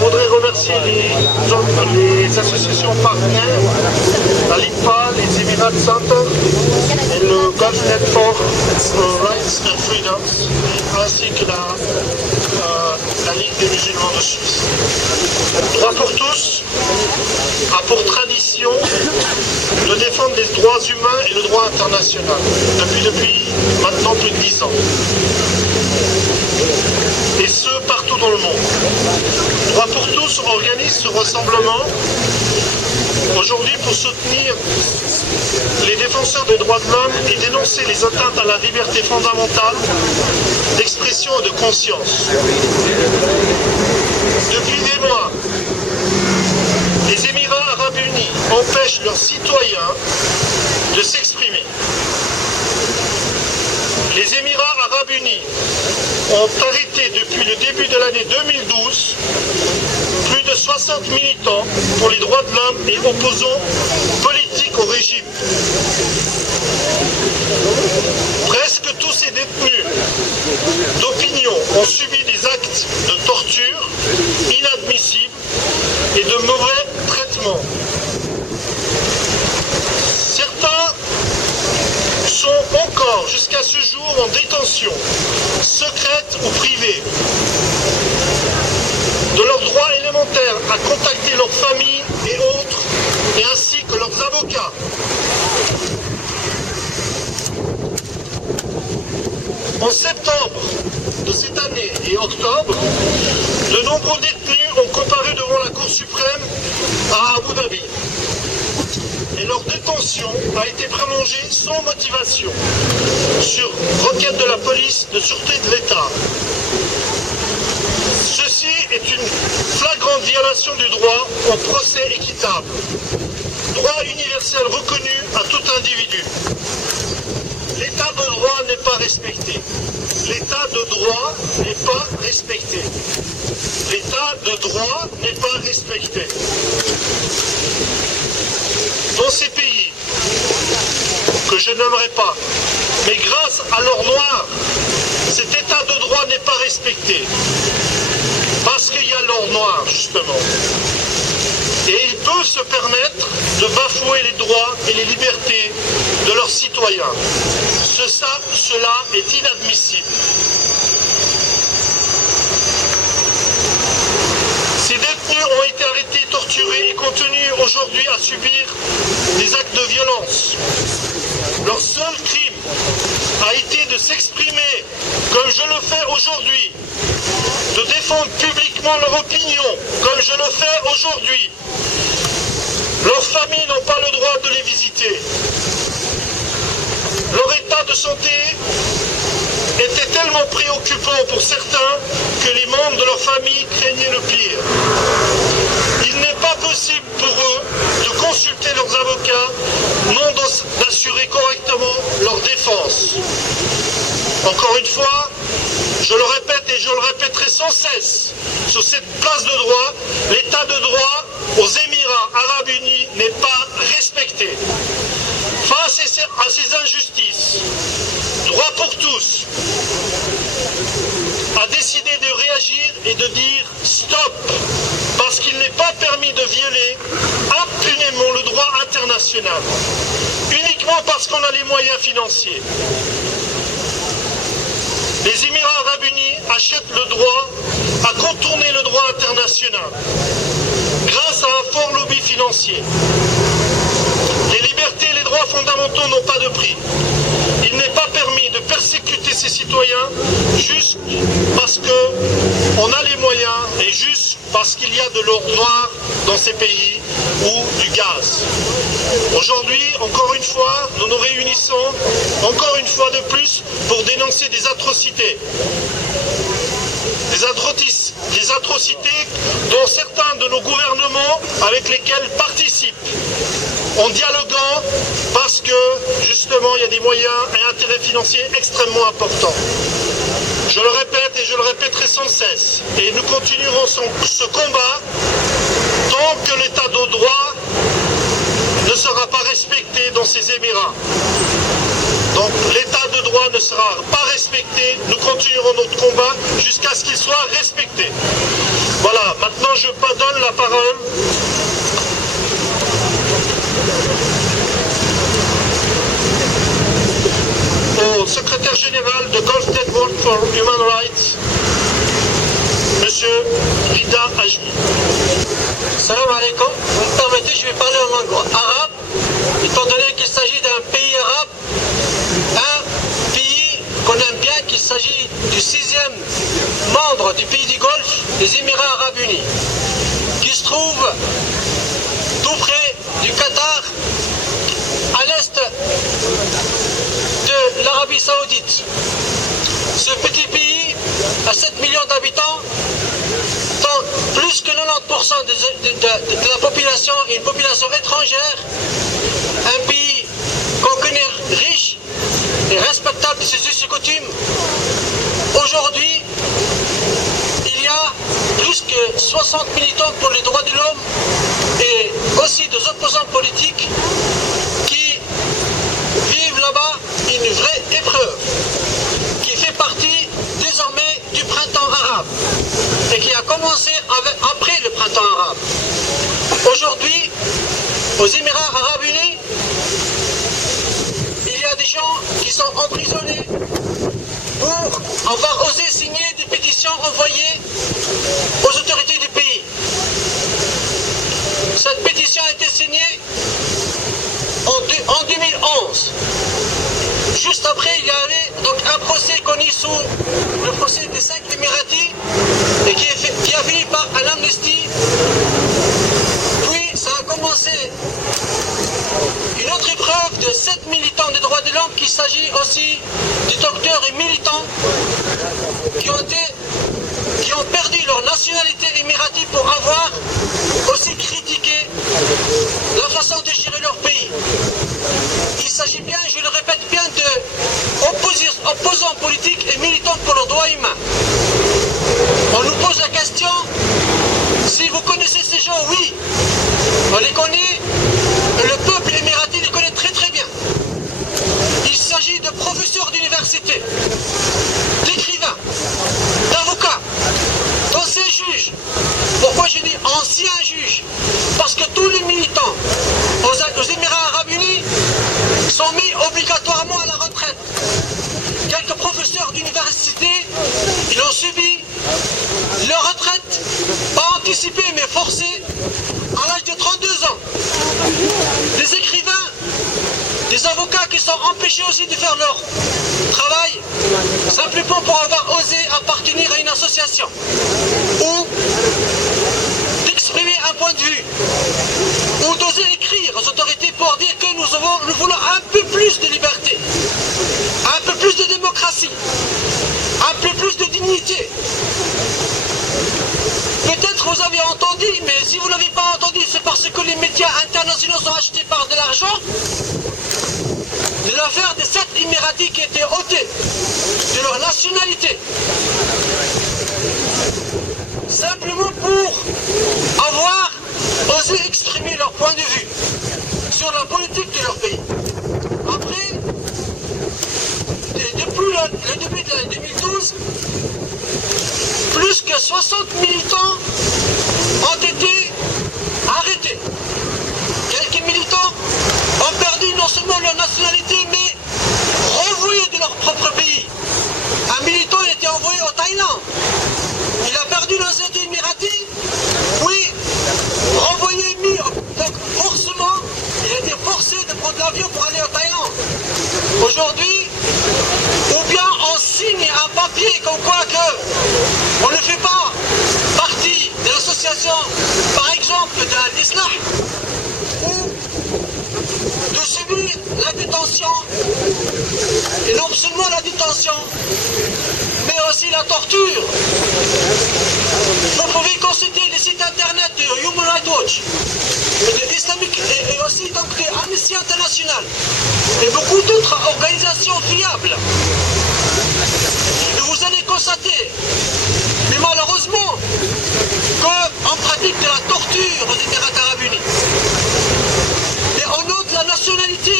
voudrais remercier les associations partenaires, la LIPA, les Emirates Center et le Gulf Network for Rights and Freedoms, ainsi que la Ligue des musulmans de Suisse. Droit pour tous a pour tradition de défendre les droits humains et le droit international depuis maintenant plus de 10 ans. Et ce, partout dans le monde. Droit pour tous organise ce rassemblement aujourd'hui pour soutenir les défenseurs des droits de l'homme et dénoncer les atteintes à la liberté fondamentale d'expression et de conscience. Depuis des mois, les Émirats arabes unis empêchent leurs citoyens de s'exprimer. Les Émirats arabes unis ont arrêté depuis le début de l'année 2012 plus de 60 militants pour les droits de l'homme et opposants politiques au régime. Presque tous ces détenus d'opinion ont subi des actes de torture inadmissibles et de mauvais traitements. Certains sont encore jusqu'à ce jour en détention, secrète ou privée, de leurs droits élémentaires à contacter leurs familles et autres, et ainsi que leurs avocats. En septembre de cette année et octobre, de nombreux détenus ont comparu devant la Cour suprême à Abu Dhabi. Et leur détention a été prolongée sans motivation, sur requête de la police de sûreté de l'État. Ceci est une flagrante violation du droit au procès équitable, droit universel reconnu à tout individu. L'état de droit n'est pas respecté. L'état de droit n'est pas respecté. L'état de droit n'est pas respecté. Dans ces pays que je n'aimerais pas, mais grâce à l'or noir, cet état de droit n'est pas respecté. Parce qu'il y a l'or noir, justement. Et ils peuvent se permettre de bafouer les droits et les libertés de leurs citoyens. Cela est inadmissible. Ces détenus ont été arrêtés, torturés et continuent aujourd'hui à subir des actes de violence. Leur seul crime a été de s'exprimer, comme je le fais aujourd'hui, de défendre publiquement leur opinion, comme je le fais aujourd'hui. Leurs familles n'ont pas le droit de les visiter. Leur état de santé était tellement préoccupant pour certains que les membres de leur famille craignaient le pire. Il n'est pas possible pour eux de consulter leurs avocats, non d'assurer correctement leur défense. Encore une fois, je le répète et je le répéterai sans cesse, sur cette place de droit, l'état de droit aux Émirats arabes unis n'est pas respecté. Face à ces injustices, Droit pour tous a décidé de réagir et de dire stop, parce qu'il n'est pas permis de violer impunément le droit international, uniquement parce qu'on a les moyens financiers. Les Émirats arabes unis achètent le droit à contourner le droit international grâce à un fort lobby financier. Les libertés et les droits fondamentaux n'ont pas de prix. Il n'est pas permis de persécuter ses citoyens juste parce qu'on a les moyens et juste parce qu'il y a de l'or noir dans ces pays ou du gaz. Aujourd'hui, encore une fois, nous nous réunissons, encore une fois de plus, pour dénoncer des atrocités. Des atrocités dont certains de nos gouvernements avec lesquels participent en dialoguant parce que justement il y a des moyens et intérêts financiers extrêmement importants. Je le répète et je le répéterai sans cesse et nous continuerons ce combat tant que l'état de droit ne sera pas respecté dans ces Émirats. Donc l'état de droit ne sera pas respecté, nous continuerons notre combat jusqu'à ce qu'il soit respecté. Voilà, maintenant je donne la parole au secrétaire général de Gulf Network for Human Rights, Monsieur Rida Ajmi. Salam alaikum. Vous me permettez, je vais parler en langue arabe, étant donné qu'il s'agit d'un pays arabe, un pays qu'on aime bien, qu'il s'agit du 6e membre du pays du Golfe, les Émirats Arabes Unis, qui se trouve tout près du Qatar, à l'est de l'Arabie Saoudite. Ce petit pays à 7 millions d'habitants, plus que 90% de la population est une population étrangère, un pays qu'on connaît riche et respectable de ses us et coutumes. Aujourd'hui, il y a plus que 60 militants pour les droits de l'homme et aussi des opposants politiques qui vivent là-bas une vraie épreuve, qui fait partie désormais du printemps arabe et qui a commencé après le printemps arabe. Aujourd'hui, aux Émirats Arabes Unis, il y a des gens qui sont emprisonnés pour avoir osé signer des pétitions envoyées aux autorités du pays. Cette pétition a été signée en 2011. Juste après, il y avait donc un procès connu sous le procès des 5 Émiratis et qui a fini par un amnistie. Puis ça a commencé une autre épreuve de 7 militants des droits de l'homme, qu'il s'agit aussi des docteurs et militants qui ont perdu leur nationalité émiratie pour avoir aussi critiqué la façon de gérer leur pays. Il s'agit bien, je le répète bien, d'opposants politiques et militants pour leurs droits humains. On nous pose la question, si vous connaissez ces gens, oui, on les connaît, le peuple émirati les connaît très très bien. Il s'agit de professeurs d'université, d'écrivains, d'avocats, d'anciens juges. Pourquoi je dis anciens juges? Parce que tous les militants aux Émirats Arabes Unis sont mis obligatoirement à la retraite. Quelques professeurs d'université, ils ont subi leur retraite, pas anticipée mais forcée, à l'âge de 32 ans. Des écrivains, des avocats qui sont empêchés aussi de faire leur travail, simplement pour avoir osé appartenir à une association, ou d'exprimer un point de vue, ou d'oser écrire aux autorités pour dire que nous voulons un peu plus de liberté, un peu plus de démocratie, un peu plus de dignité. Peut-être vous avez entendu, mais si vous ne l'avez pas entendu, c'est parce que les médias internationaux sont achetés par de l'argent, de l'affaire des 7 Émiratis qui étaient ôtés de leur nationalité, simplement pour avoir osé exprimer leur point de vue sur la politique de leur pays. Après, depuis le début de l'année 2012, plus que 60 militants ont été arrêtés. Quelques militants ont perdu non seulement leur nationalité, mais renvoyés de leur propre pays. Un militant a été envoyé au Thaïlande. Il a perdu la nationalité émiratie, puis renvoyé, donc forcément, il a été forcé de prendre l'avion pour aller au Thaïlande. Aujourd'hui, ou bien on signe un papier comme quoi que on ne fait pas partie de l'association, par exemple, de l'Islam, ou de subir la détention, et non seulement la détention, mais aussi la torture. Vous pouvez consulter les sites internet de Human Rights Watch, de Islamic et aussi donc de Amnesty International et beaucoup d'autres organisations fiables. Et vous allez constater, mais malheureusement, qu'on pratique de la torture aux Émirats Arabes Unis. Et on note la nationalité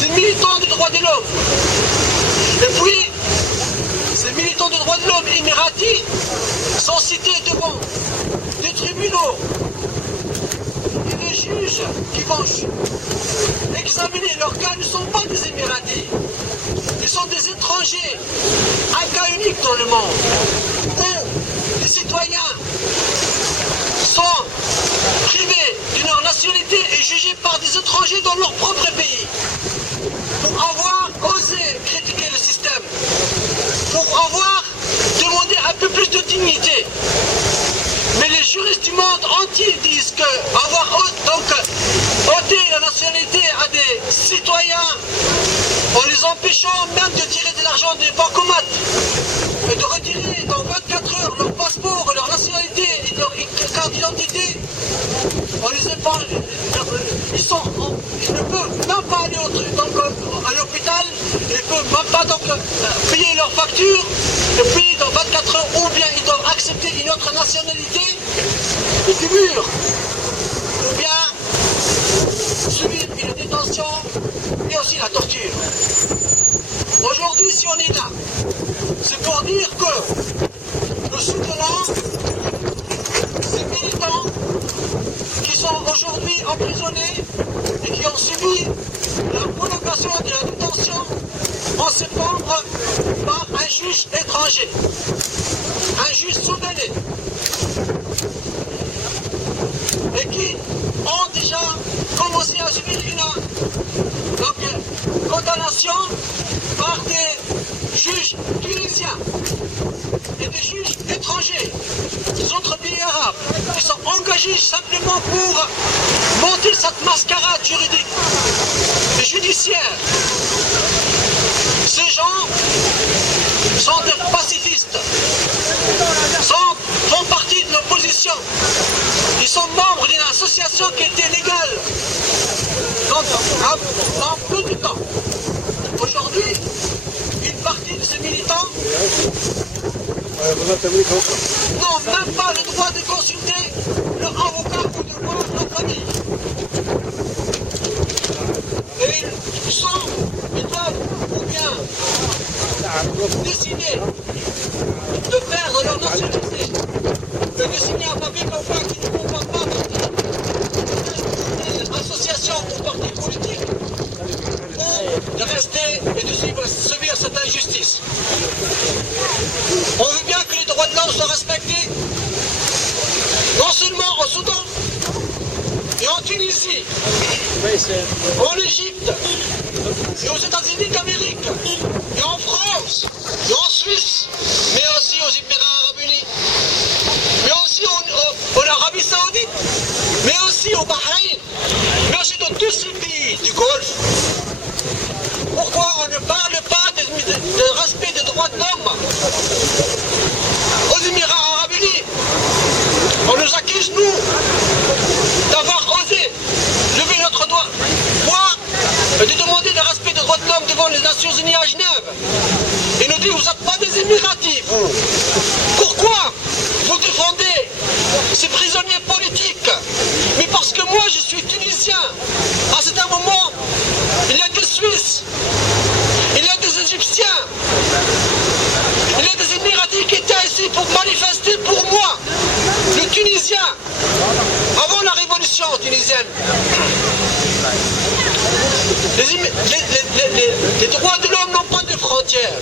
des militants des droits de l'homme. Et puis, Ces militants de droits de l'homme émiratis sont cités devant des tribunaux et les juges qui vont examiner leur cas ne sont pas des Émiratis. Ils sont des étrangers, un cas unique dans le monde, où les citoyens sont privés de leur nationalité et jugés par des étrangers dans leur propre pays, pour avoir osé critiquer le système, pour avoir demandé un peu plus de dignité. Mais les juristes du monde entier disent que avoir ôté la nationalité à des citoyens en les empêchant même de tirer de l'argent des bancomates et de retirer dans 24 heures leur passeport, leur nationalité et leur carte d'identité, on les épargne. Ils ne peuvent même pas aller à l'hôpital, ils ne peuvent même pas payer leurs factures et puis dans 24 heures, ou bien ils doivent accepter une autre nationalité du mur, ou bien subir une détention et aussi la torture. Aujourd'hui, si on est là, c'est pour dire que nous soutenons ces militants qui sont aujourd'hui emprisonnés et qui ont subi la prolongation de la détention en septembre par un juge étranger, un juge soudanais, et qui ont déjà commencé à subir une condamnation par des juges tunisiens et des juges étrangers des autres pays arabes qui sont engagés simplement pour monter cette mascarade juridique et judiciaire. Ces gens sont des pacifistes, font partie de l'opposition. Ils sont membres d'une association qui était légale dans peu de temps. Aujourd'hui, une partie de ces militants n'ont même pas le droit de consulter leur avocat ou de voir leur famille. Et ils doivent ou bien décider de perdre leur nationalité, de signer un papier comme quoi qu'ils ne font pas partie d'une association ou parti politique, ou de rester et de subir cette injustice. On veut bien que les droits de l'homme soient respectés, non seulement au Soudan, et en Tunisie, en Égypte, et aux États-Unis d'Amérique, et en France, et en Suisse, mais aussi aux Émirats Arabes Unis, mais aussi en Arabie Saoudite, mais aussi au Bahreïn, mais aussi dans tous ces pays du Golfe. Pourquoi on ne parle pas de respect des droits de l'homme aux Émirats Arabes Unis? On nous accuse, nous, d'avoir osé lever notre doigt et de demander le respect des droits de l'homme devant les Nations Unies à Genève. Et nous dit, vous n'êtes pas des Émiratis, vous. Pourquoi vous défendez ces prisonniers politiques? Mais parce que moi, je suis tunisien. À cet moment, il y a des Suisses, il y a des Égyptiens, il y a des Émiratis qui étaient ici pour manifester pour moi, le Tunisien, avant la révolution tunisienne. Les droits de l'homme n'ont pas de frontières.